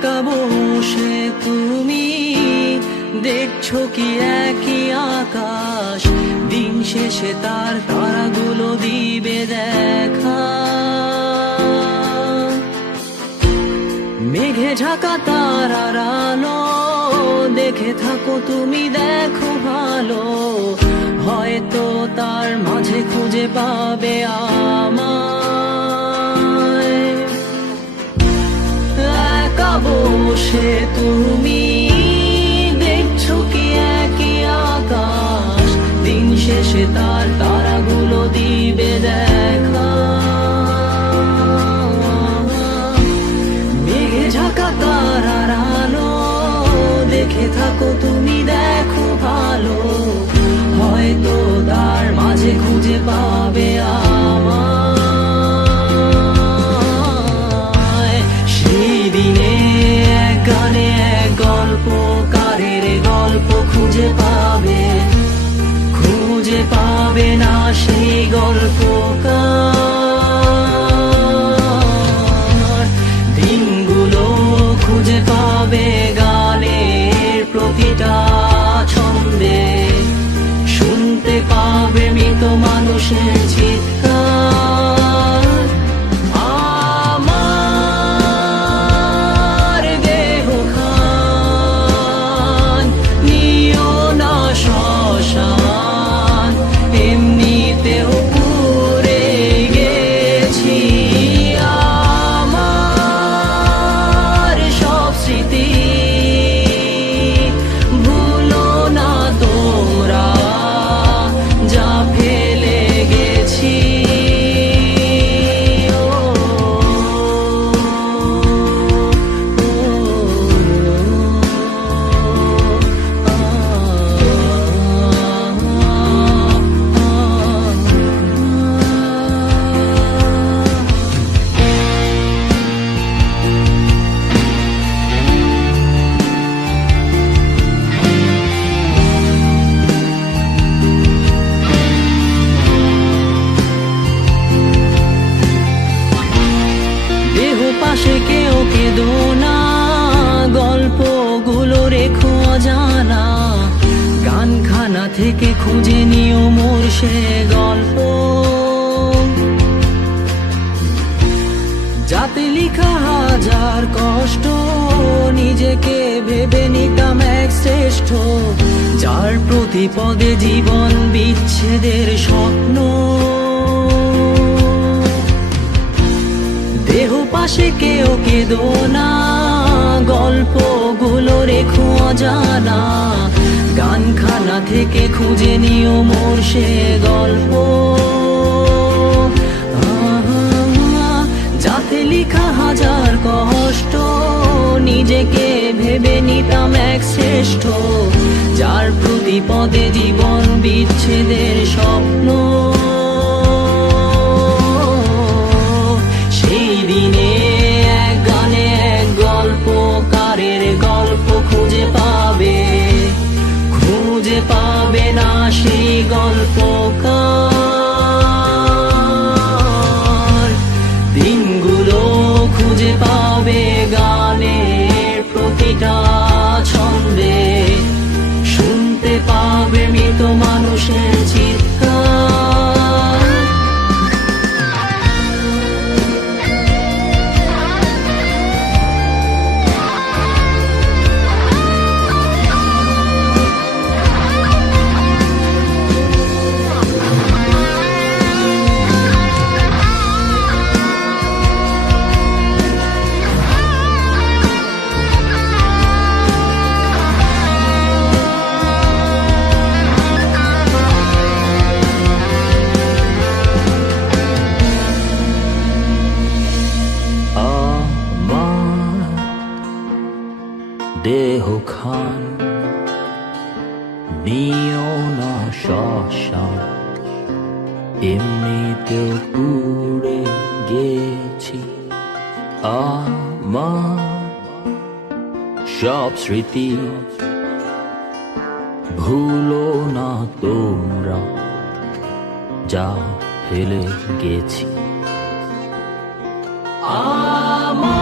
একা বসে তুমি দেখছো কি একই আকাশ, দিন শেষে তার তারাগুলো দিবে দেখা। মেঘে ঢাকা তারার আলো দেখে থাকো তুমি, দেখো ভালো, হয়তো তার মাঝে খুঁজে পাবে আমায়। একা বসে তুমি দেখছো কি একই আকাশ, দিন শেষে তার তারাগুলো দিবে দেখা। মেঘে ঢাকা তারার আলো দেখে থাকো তুমি, দেখো ভালো, হয়তো তার মাঝে খুঁজে পাবে আমায়। সেই দিনে এক গানে এক গল্পকারের গল্প খুঁজে পাবে, খুঁজে পাবে না সেই গল্পকার। দিনগুলো খুঁজে পাবে গানের প্রতিটা ছন্দে, শুনতে পাবে মৃত মানুষের চিৎকার। আমার দেহ খান নিও না শ্মশান, এমনিতেও পুড়ে গেছি। আমার সব স্মৃতি ভুলো না তোমরা, যা ফেলে গেছি। দেহ পাশে কেউ কেঁদো না, গল্পগুলো রেখো অজানা, গানখানা থেকে খুঁজে নিও মোর সে গল্প, যাতে লিখা হাজার কষ্ট নিজেকে ভেবে নিতাম এক শ্রেষ্ঠ, যার প্রতি পদে জীবন বিচ্ছেদের স্বপ্ন। দেহ পাশে কেউ কেঁদো না, গল্পগুলো রেখো অজানা, গানখানা থেকে খুঁজে নিও মোর সে গল্প, যাতে লিখা হাজার কষ্ট নিজেকে ভেবে নিতাম এক শ্রেষ্ঠ, যার প্রতি পদে জীবন বিচ্ছেদের স্বপ্ন। সেই দিনে এক গানে এক গল্পকারের গল্প খুঁজে পাবে, খুঁজে পাবে না সেই গল্পকার। দিনগুলো খুঁজে পাবে গানের প্রতিটা ছন্দে, শুনতে পাবে মৃত মানুষের চিৎকার। দেহ খান নিও না শ্মশান, এমনিতেও পুড়ে গেছি। আমার সব স্মৃতি ভুলো না তোমরা, যা ফেলে গেছি। আমার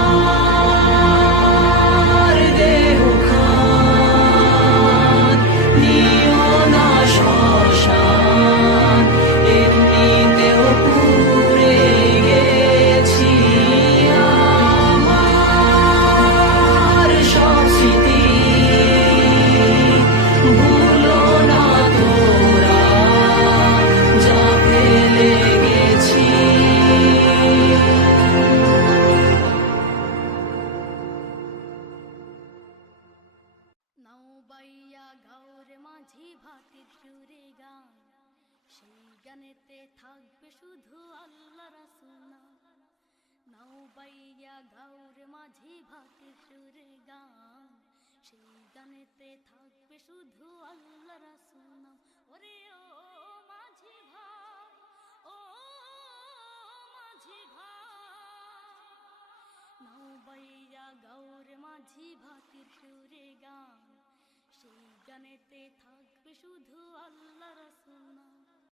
নাও বাইয়া গাউর মাঝি ভাতের সুরে গান, সেই গানেতে থাকবে শুধু আল্লাহ রাসূল নাম। ওরে ও মাঝি ভাই, ও মাঝি ভাই, নাও বাইয়া গাউর মাঝি ভাতের সুরে গান, সেই গানেতে থাকবে শুধু আল্লাহ রাসূল নাম।